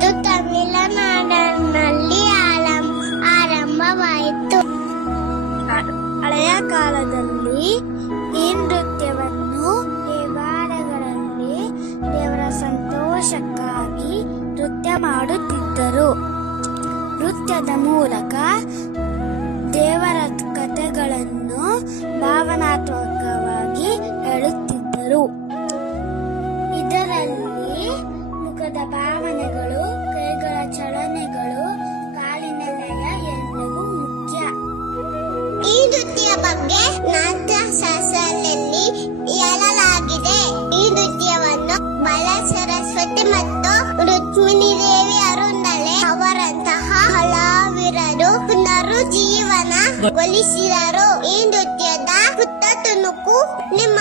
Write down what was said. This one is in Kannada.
ಇದು ತಮಿಳುನಾಡಿನಲ್ಲಿ ಆರಂಭವಾಯಿತು. ಹಳೆಯ ಕಾಲದಲ್ಲಿ ಈ ನೃತ್ಯವನ್ನು ದೇವಾಲಯಗಳಲ್ಲಿ ದೇವರ ಸಂತೋಷಕ್ಕಾಗಿ ನೃತ್ಯ ಮಾಡುತ್ತಿದ್ದರು. ನೃತ್ಯದ ಮೂಲಕ ದೇವರ ಕಥೆಗಳನ್ನು ಭಾವನಾತ್ಮಕವಾಗಿ ಹೇಳುತ್ತಿದ್ದರು. ಇದರಲ್ಲಿ ಮುಖದ ಭಾವನೆಗಳು, ಕೈಗಳ ಚಲನೆಗಳು, ಕಾಲಿನ ಲಯ ಎಲ್ಲವೂ ಮುಖ್ಯ. ಈ ನೃತ್ಯ ಬಗ್ಗೆ ನಾಟ್ಯಶಾಸ್ತ್ರದಲ್ಲಿ ಹೇಳಲಾಗಿದೆ. ಈ ನೃತ್ಯವನ್ನು ಬಾಲ ಸರಸ್ವತಿ ಮತ್ತು ರುಕ್ಮಿಣಿ ದೇವಿ ಅರುಂಧಲೆ ಅವರಂತಹ ಕಲಾವಿದರು ಪುನರುಜ್ಜೀವನಗೊಳಿಸಿದರು. ಈ ನೃತ್ಯದ ಪುಟ್ಟ ತುಣುಕು ನಿಮ್ಮ